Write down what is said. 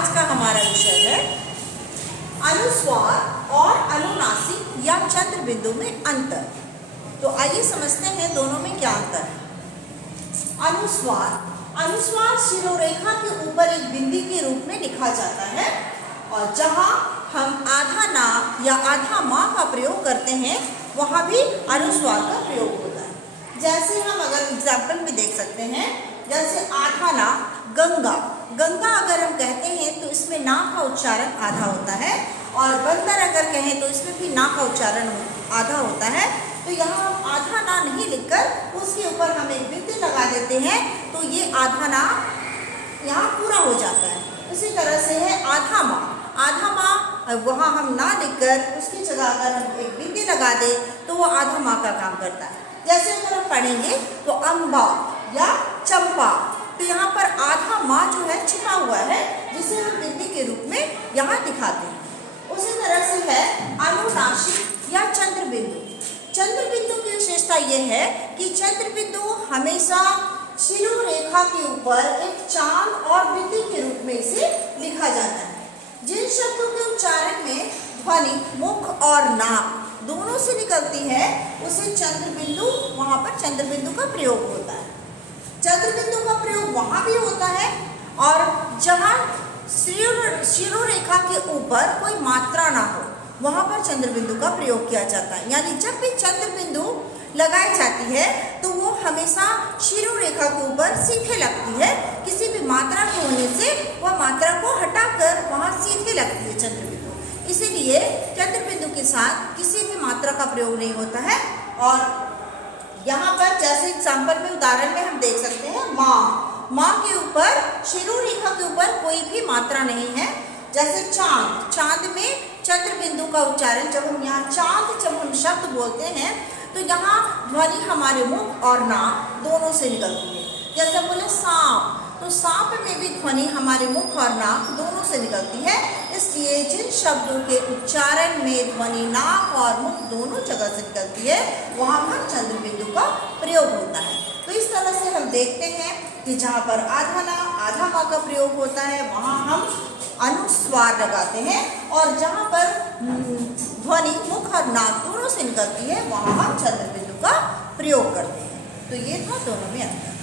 आज का हमारा विषय है अनुस्वार और अनुनासिक या चंद्र बिंदु में अंतर। तो आइए समझते हैं दोनों में क्या अंतर है। अनुस्वार शिरोरेखा के ऊपर एक बिंदु के रूप में लिखा जाता है और जहां हम आधा ना या आधा माँ का प्रयोग करते हैं वहां भी अनुस्वार का प्रयोग होता है। जैसे हम अगर एग्जाम्पल में देख सकते हैं, जैसे आधा ना गंगा, गंगा अगर हम कहते हैं तो इसमें ना का उच्चारण आधा होता है, और बंदर अगर कहें तो इसमें भी ना का उच्चारण आधा होता है। तो यहाँ हम आधा ना नहीं लिखकर उसके ऊपर हम एक बिंदु लगा देते हैं तो ये आधा ना यहाँ पूरा हो जाता है। उसी तरह से है आधा माँ, आधा माँ वहाँ हम ना लिखकर उसकी जगह अगर हम एक बिंदु लगा दें तो वो आधा माँ का काम करता है। जैसे अगर हम पढ़ेंगे तो अम्बा या चंपा, तो यहाँ पर आधा माँ जो है छिपा हुआ है जिसे हम बिंदु के रूप में यहाँ दिखाते हैं। उसी तरह से है अनुनासिक या चंद्र बिंदु। चंद्र बिंदु की विशेषता यह है कि चंद्र बिंदु हमेशा शिरोरेखा के ऊपर एक चांद और बिंदु के रूप में इसे लिखा जाता है। जिन शब्दों के उच्चारण में ध्वनि मुख और नाक दोनों से निकलती है उसे चंद्र बिंदु, वहां पर चंद्र बिंदु का प्रयोग होता है। चंद्र बिंदु का प्रयोग वहां भी होता है और जहां शिरोरेखा के ऊपर कोई मात्रा ना हो वहां पर चंद्र बिंदु का प्रयोग किया जाता है। यानी जब भी चंद्र बिंदु लगाई जाती है तो वो हमेशा शिरोरेखा के ऊपर सीधे लगती है। किसी भी मात्रा के होने से वह मात्रा को हटाकर वहां सीधे लगती है चंद्र बिंदु। इसीलिए चंद्र बिंदु के साथ किसी भी मात्रा का प्रयोग नहीं होता है। और यहाँ पर जैसे एग्जाम्पल में उदाहरण में हम देख सकते हैं माँ, माँ के ऊपर शिरोरेखा के ऊपर कोई भी मात्रा नहीं है। जैसे चांद, चांद में चंद्र बिंदु का उच्चारण जब हम यहाँ चांद जब हम शब्द बोलते हैं तो यहाँ ध्वनि हमारे मुख और नाक दोनों से निकलती है। जैसे हम बोले सांप, तो सांप में भी ध्वनि हमारे मुख और नाक दोनों से निकलती है। इसलिए जिन शब्दों के उच्चारण में ध्वनि नाक और मुख दोनों जगह से निकलती है वहाँ पर चंद्र बिंदु का प्रयोग होता है। तो इस तरह से हम देखते हैं कि जहाँ पर आधा ना आधा मा का प्रयोग होता है वहाँ हम अनुस्वार लगाते हैं, और जहाँ पर ध्वनि मुख और नाक दोनों से निकलती है वहाँ हम चंद्र बिंदु का प्रयोग करते हैं। तो ये था दोनों में अंतर।